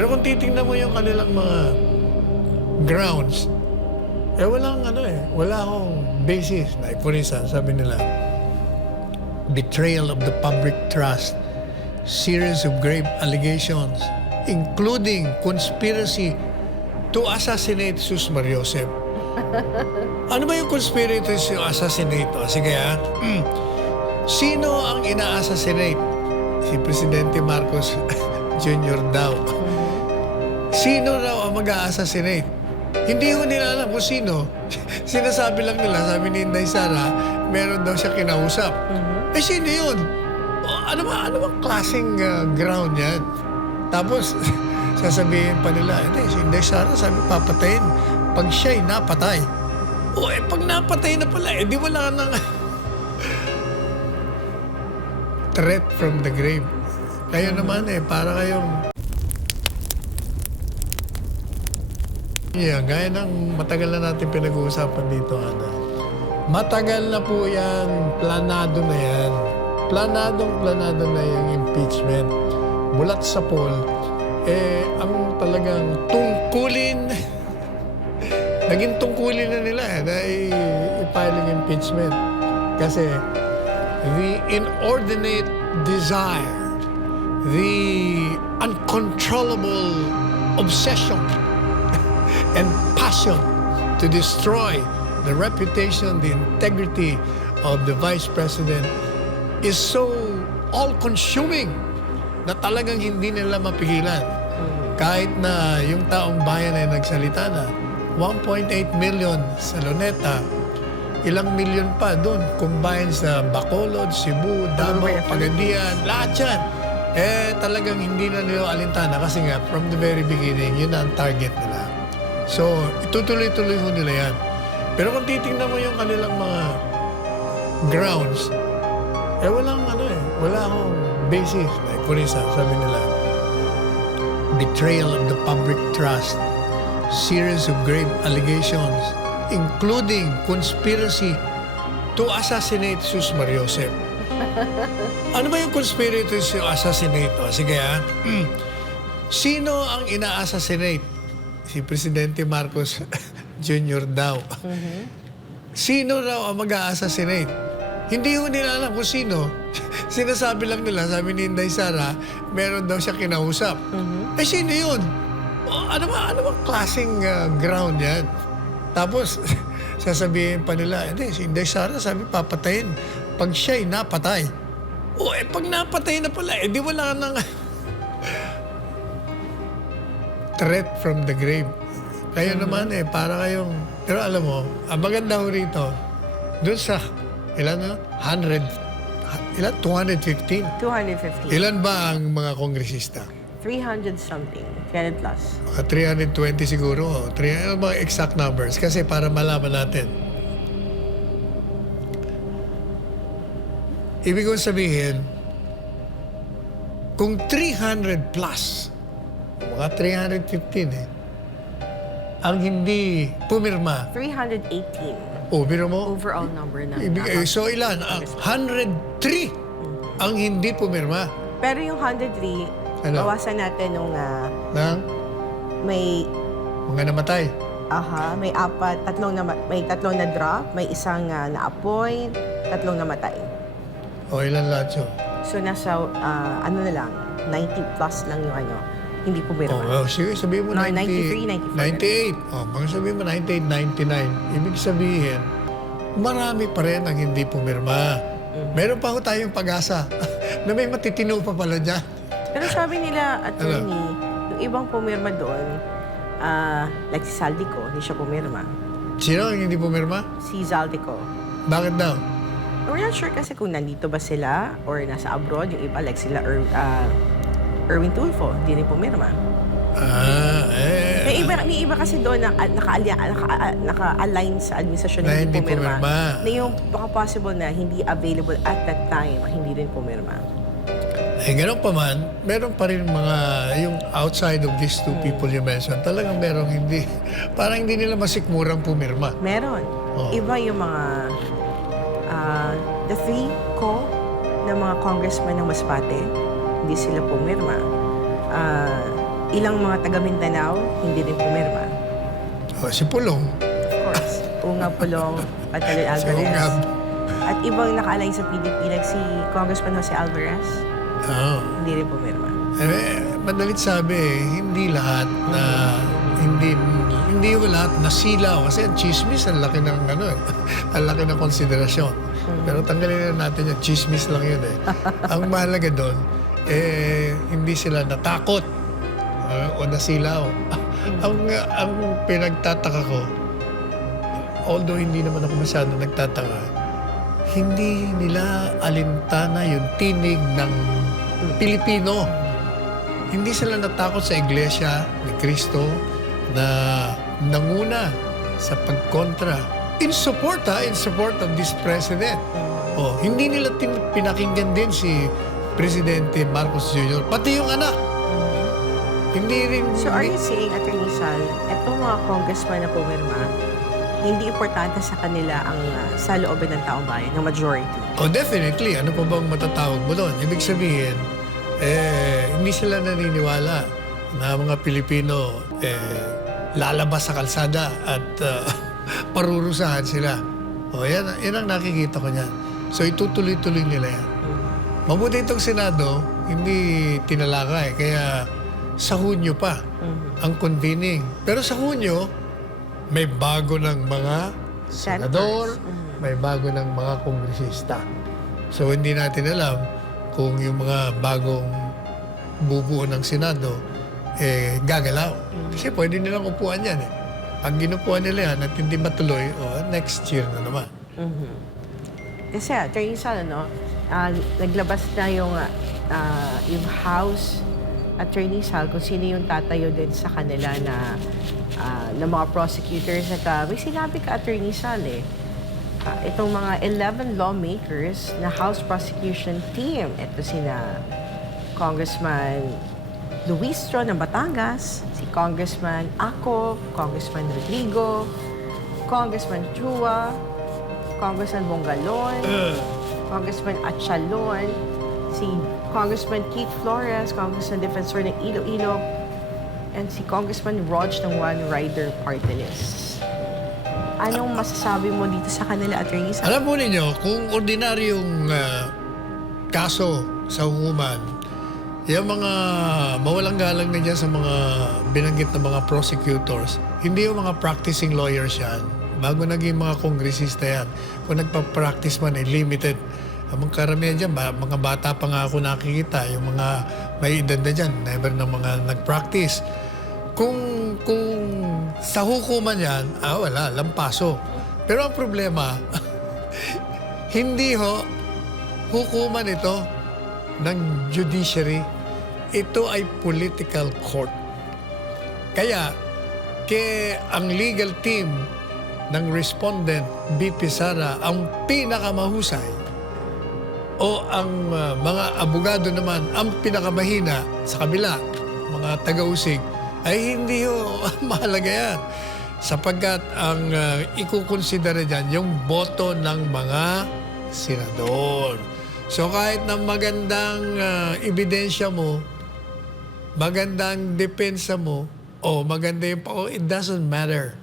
Pero kung titingnan mo yung kanilang mga grounds, walang wala akong basis. Like for instance, sabi nila, betrayal of the public trust, series of grave allegations, including conspiracy to assassinate Sus Mariosep. Ano ba yung conspiracy to assassinate? Sige sino ang ina-assassinate? Si Presidente Marcos Jr. daw. Sino raw ang mag-a-assassinate? Hindi ko nila alam kung sino. Sinasabi lang nila, sabi ni Inday Sara, meron daw siya kinausap. Sino yun? Ano ba klaseng ground yan? Tapos, sasabihin pa nila, si Inday Sara, sabi papatayin pag siya'y napatay. Pag napatay na pala, di wala nang threat from the grave. Kayo naman para kayong gaya ng matagal na natin pinag-uusapan dito, Ana. Matagal na po yan, planado na yan. Planado na yung impeachment. Mulat sa poll, ang talagang tungkulin, naging tungkulin na nila na i-filing impeachment. Kasi the inordinate desire, the uncontrollable obsession and passion to destroy the reputation, the integrity of the Vice President is so all-consuming na talagang hindi nila mapigilan. Kahit na yung taong bayan ay nagsalita na, 1.8 million sa Luneta, ilang milyon pa doon, combined sa Bacolod, Cebu, Davao, Pagadian, lahat yan. Talagang hindi na nila alintana kasi nga, from the very beginning, yun ang target nila. So, itutuloy-tuloy ho nila yan. Pero kung titingnan mo yung kanilang mga grounds, walang wala akong basis. Like for instance, sabi nila, betrayal of the public trust, series of grave allegations, including conspiracy to assassinate Sus Mariosep. Ano ba yung conspiracy to assassinate? Sige sino ang ina-assassinate? Si Presidente Marcos Jr. daw. Sino raw ang mag-a-assassinate? Hindi ko nila alam kung sino. Sinasabi lang nila, sabi ni Inday Sara, meron daw siya kinausap. Sino yun? Ano ba klaseng ground yan? Tapos, sasabihin pa nila, si Inday Sara, sabi papatayin pag siya'y napatay. Pag napatay na pala, di wala nang threat from the grave. Kayo naman para kayong, pero alam mo, ang maganda ho rito, doon sa, 215? 250. Ilan ba ang mga kongresista? 300 something. 300 plus. 320 siguro. Mga exact numbers. Kasi para malaman natin. Ibig kong sabihin, kung 300 plus, mga 315 ang hindi pumirma. 318. Biro mo? Overall number na. So ilan? 103 ang hindi pumirma. Pero yung 103, bawasan natin nung may mga namatay. may tatlong na drop, may isang na-appoint, tatlong namatay. Ilan lahat yun? So nasa 90 plus lang yung hindi pumirma. Sige, sabihin mo 93, 98. Mga sabihin mo 98, 99. Ibig sabihin, marami pa rin ang hindi pumirma. Meron pa ho tayong pag-asa na may matitino pa pala dyan. Pero sabi nila, attorney, yung ibang pumirma doon, like si Zaldico, hindi siya pumirma. Sino ang hindi pumirma? Si Zaldico. Bakit daw? We're not sure kasi kung nandito ba sila or nasa abroad, yung iba like sila Erwin Tulfo, hindi rin pumirma. May iba kasi doon na naka-align sa administrasyon na hindi pumirma. Na yung baka possible na hindi available at that time, hindi rin pumirma. Gano'n pa man, meron pa rin mga, yung outside of these two people you mentioned, talagang merong hindi, parang hindi nila masikmurang pumirma. Meron. Iba yung mga, the three na mga congressman ng Masbate, hindi sila pumirma. ilang mga taga Mindanao, hindi rin pumirma. Si Pulong. Of course, Unga Pulong, Patalon Si Alvarez. Ungab. At ibang naka-align sa PDP, like si Congressman Jose Alvarez, hindi rin pumirma. Madalit sabi hindi lahat na hindi lahat nasilaw kasi ang chismis ang laki ng ang laki ng konsiderasyon. Pero tanggalin na natin yung chismis lang yun Ang mahalaga doon hindi sila natakot o nasilaw. ang pinagtataka ko, although hindi naman ako masyado nagtataka, hindi nila alintana yung tinig ng Pilipino. Hindi sila natakot sa Iglesia ni Cristo na nanguna sa pagkontra. In support of this president. Hindi nila pinakinggan din si Presidente Marcos Jr. Pati yung anak. Hindi rin... So are you saying, Attorney Sal, itong mga congressman na pumirma, hindi importante sa kanila ang sa looban ng taong bayan, ng majority? Definitely. Ano pa bang matatawag mo doon? Ibig sabihin, hindi sila naniniwala na mga Pilipino lalabas sa kalsada at parurusahan sila. Yan ang nakikita ko niyan. So itutuloy-tuloy nila yan. Mabuti itong Senado, hindi tinalakay. Kaya sa Hunyo pa ang convening. Pero sa Hunyo, may bago ng mga senador, may bago ng mga kongresista. So hindi natin alam kung yung mga bagong bubuo ng Senado gagalaw. Kasi pwede nilang upuan yan Pag ginupuan nila yan at hindi matuloy, next year na naman. Kasi, Attorney Sal, naglabas na yung House Attorney Sal kung sino yung tatayo din sa kanila na mga prosecutors. At may sinabi ka, Attorney Sal, itong mga 11 lawmakers na House Prosecution Team, ito sina Congressman Luis Tro ng Batangas, si Congressman Ako, Congressman Rodrigo, Congressman Chua, Congressman Bongalon, Congressman Atchalon, si Congressman Keith Flores, Congressman Defensor ng Iloilo, and si Congressman Rog ng One Rider Party List. Anong masasabi mo dito sa kanila, Attorney Sal? Alam po ninyo, kung ordinaryong kaso sa hukuman, yung mga mawalang galang na dyan sa mga binanggit na mga prosecutors, hindi yung mga practicing lawyers yan. Bago naging mga kongresista yan. Kung nagpa-practice man, limited. Ang karamihan dyan, mga bata pa nga ako nakikita. Yung mga may edad na dyan, never na mga nag-practice. Kung sa hukuman yan, wala, lampaso. Pero ang problema, hindi hukuman ito ng judiciary. Ito ay political court. Kaya, ang legal team ng respondent, BP Sara, ang pinakamahusay o ang mga abogado naman ang pinakamahina sa kabila, mga taga-usig, ay hindi mahalaga yan. Sapagkat ang ikukonsidera dyan yung boto ng mga senador. So kahit na magandang ebidensya mo, magandang depensa mo, maganda yung it doesn't matter.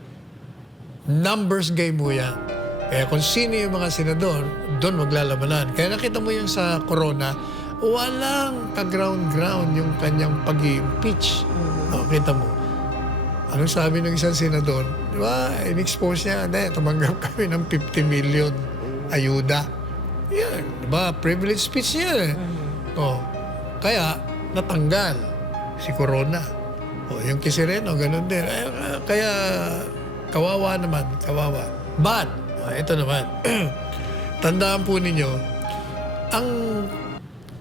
Numbers game mo yan. Kaya kung sino yung mga senador, doon maglalabanan. Kaya nakita mo yung sa Corona, walang ka-ground-ground yung kanyang pag-i-impeach. Kita mo. Anong sabi ng isang senador? Di ba, in-expose niya, tumanggap kami ng 50 million ayuda. Yan, di ba, privilege speech niya kaya, natanggal si Corona. Yung kay Sereno, ganun din. Kaya, kawawa naman, kawawa. But, ito naman, tandaan po ninyo, ang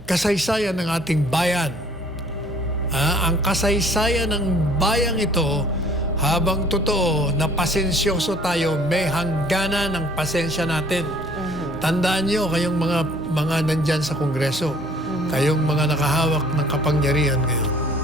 kasaysayan ng ating bayan, ang kasaysayan ng bayang ito, habang totoo na pasensyoso tayo, may hangganan ng pasensya natin. Tandaan nyo, kayong mga nandyan sa Kongreso, kayong mga nakahawak ng kapangyarihan ngayon,